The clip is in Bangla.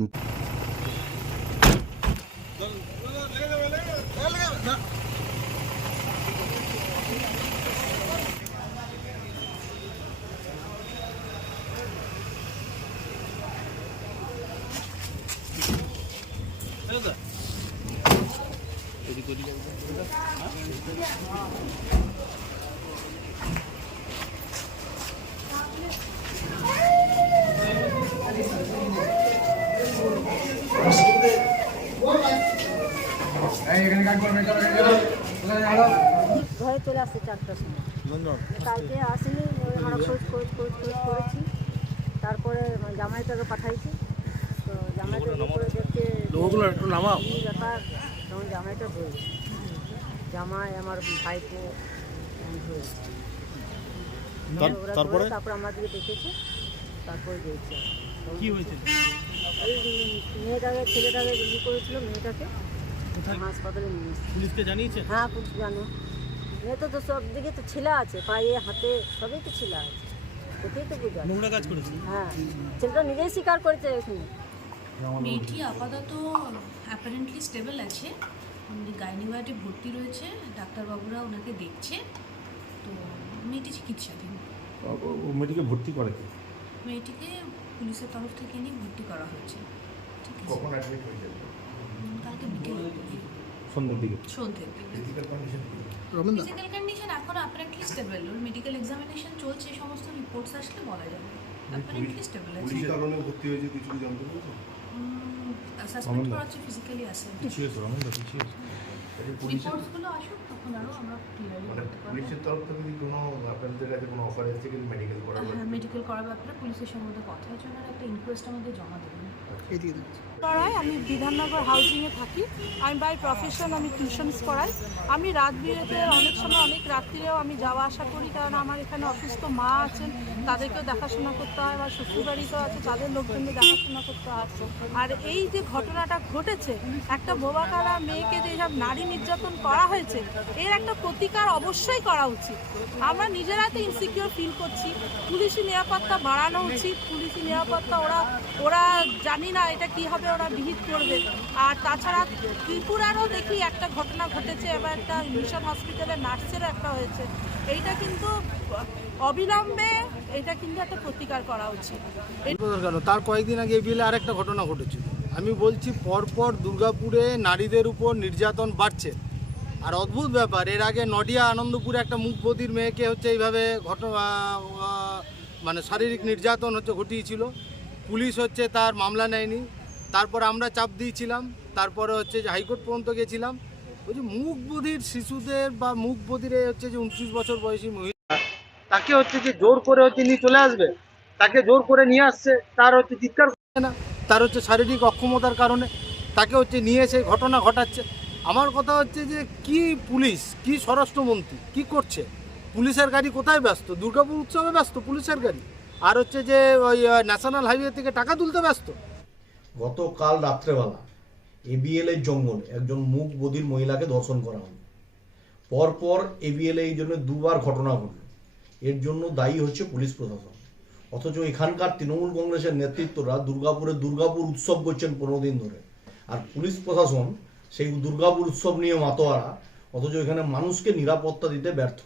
చేస్తుంది కొద్ది కొద్దిగా ঘরে চলে আসছে চারটার সময়। কালকে আসেনি আমরা খোঁজ খোঁজ খোঁজ খোঁজ করেছি। তারপরে জামাইটাকে পাঠাইছি। তো জামাইটা করে দেখতে নামাও। ব্যাপার? তখন জামাইটা ধরেছে জামাই আমার ভাইপো ধরেছে তারপরে? তারপর আমার দিকে দেখেছে তারপরে দেখছে। কি হয়েছে? এই মেয়েটাকে ছেলেটাকে ই করেছিল মেয়েটাকে। হাসপাতালে নিয়ে এসেছে। পুলিশকে জানিয়েছে হ্যাঁ পুলিশ জানো। মেয়ে তো তো সব দিকে তো ছিলা আছে পায়ে হাতে সবই তো ছিলা আছে। ওকেই তো বোঝা নোংরা কাজ করেছে? হ্যাঁ ছেলেটা নিজেই স্বীকার করেছে এখানে মেয়েটি আপাতত অ্যাপারেন্টলি স্টেবল আছে। উনি গাইনিওয়ার্ডে ভর্তি রয়েছে ডাক্তারবাবুরা ওনাকে দেখছে। তো মেয়েটি চিকিৎসাধীন। মেয়েটিকে ভর্তি করে কি? মেয়েটিকে পুলিশের তরফ থেকে নিয়ে ভর্তি করা হয়েছে। ঠিক আছে। কালকে বিকেল। সন্ধ্যের দিকে। সন্ধ্যের দিকে। ফিজিক্যাল কন্ডিশন এখন অ্যাপারেন্টলি স্টেবল ওর মেডিকেল এক্সামিনেশন চলছে এই সমস্ত রিপোর্টস আসলে বলা যাবে অ্যাপারেন্টলি স্টেবল আছে। পুলিশি কারণে ভর্তি হয়েছে কিছু জানতে পেরেছ সাসপেক্ট করা হচ্ছে ফিজিক্যালি আছে এসো রিপোর্টসগুলো আসুক তখন আরও আমরা ক্লিয়ারলি মানে পুলিশের তরফ থেকে কি কোনো আপনাদের কাছে কোনো অফার এসেছে কি মেডিকেল করার হ্যাঁ মেডিকেল করার ব্যাপারে পুলিশের সঙ্গে কথা হয়েছে। ওনারা একটা ইনকোয়েস্ট আমাদের জমা দেবেন। পড়াই আমি বিধাননগর হাউজিংয়ে থাকি। আমি বাই প্রফেশন আমি টিউশনস পড়াই। আমি রাত বিরেতে অনেক সময় অনেক রাত্রিরেও আমি যাওয়া আসা করি, কারণ আমার এখানে অসুস্থ মা আছেন, তাদেরকেও দেখাশোনা করতে হয়, আমার শ্বশুরবাড়িতেও আছে, তাদের লোকজনকে দেখাশোনা করতে হয়। আর এই যে ঘটনাটা ঘটেছে, একটা বোবাকালা মেয়েকে যে সব নারী নির্যাতন করা হয়েছে, এর একটা প্রতিকার অবশ্যই করা উচিত। আমরা নিজেরা তো ইনসিকিউর ফিল করছি, পুলিশি নিরাপত্তা বাড়ানো উচিত, পুলিশি নিরাপত্তা ওরা ওরা জানি না এটা কি হবে, ওরা বিহিত করবে। আর তাছাড়া ত্রিপুরারও দেখি একটা ঘটনা ঘটেছে, এবার একটা মিশন হসপিটালে নার্সেরও একটা হয়েছে। এইটা কিন্তু অবিলম্বে এটা কিন্তু একটা প্রতিকার করা উচিত। তার কয়েকদিন আগে এই বিলে আরেকটা ঘটনা ঘটেছিল। আমি বলছি, পরপর দুর্গাপুরে নারীদের উপর নির্যাতন বাড়ছে। আর অদ্ভুত ব্যাপার, এর আগে নডিয়া, আনন্দপুরে একটা মুখবধির মেয়েকে হচ্ছে এইভাবে ঘটনা মানে শারীরিক নির্যাতন হচ্ছে, ঘটিয়েছিল। পুলিশ হচ্ছে তার মামলা নেয়নি। তারপর আমরা চাপ দিয়েছিলাম, তারপরে হচ্ছে যে হাইকোর্ট পর্যন্ত গেছিলাম। ওই যে মুখবধির শিশুদের বা মুখবধিরে হচ্ছে যে উনত্রিশ বছর বয়সী মহিলা, তাকে হচ্ছে যে জোর করে হচ্ছে নিয়ে চলে আসবে, তাকে জোর করে নিয়ে আসছে, তার হচ্ছে চিৎকার করছে না, তার হচ্ছে শারীরিক অক্ষমতার কারণে তাকে হচ্ছে নিয়ে এসে ঘটনা ঘটাচ্ছে। আমার কথা হচ্ছে যে কি পুলিশ, কি স্বরাষ্ট্রমন্ত্রী, কি করছে? পুলিশের গাড়ি কোথায় ব্যস্ত? দুর্গাপুর উৎসবে ব্যস্ত পুলিশের গাড়ি? আর হচ্ছে যে ওই ন্যাশনাল হাইওয়ে থেকে টাকা তুলতে ব্যস্ত? গতকাল রাত্রেবেলা এবিএল এর জঙ্গলে একজন মুখ বধির মহিলাকে ধর্ষণ করা হলো। পরপর এবিএল এই জন্য দুবার ঘটনা ঘটল। এর জন্য দায়ী হচ্ছে পুলিশ প্রশাসন। অথচ এখানকার তৃণমূল কংগ্রেসের নেতৃত্বরা দুর্গাপুরে দুর্গাপুর উৎসব করছেন পনেরো দিন ধরে। আর পুলিশ প্রশাসন সেই দুর্গাপুর উৎসব নিয়ে মাতোয়ারা, অথচ এখানে মানুষকে নিরাপত্তা দিতে ব্যর্থ।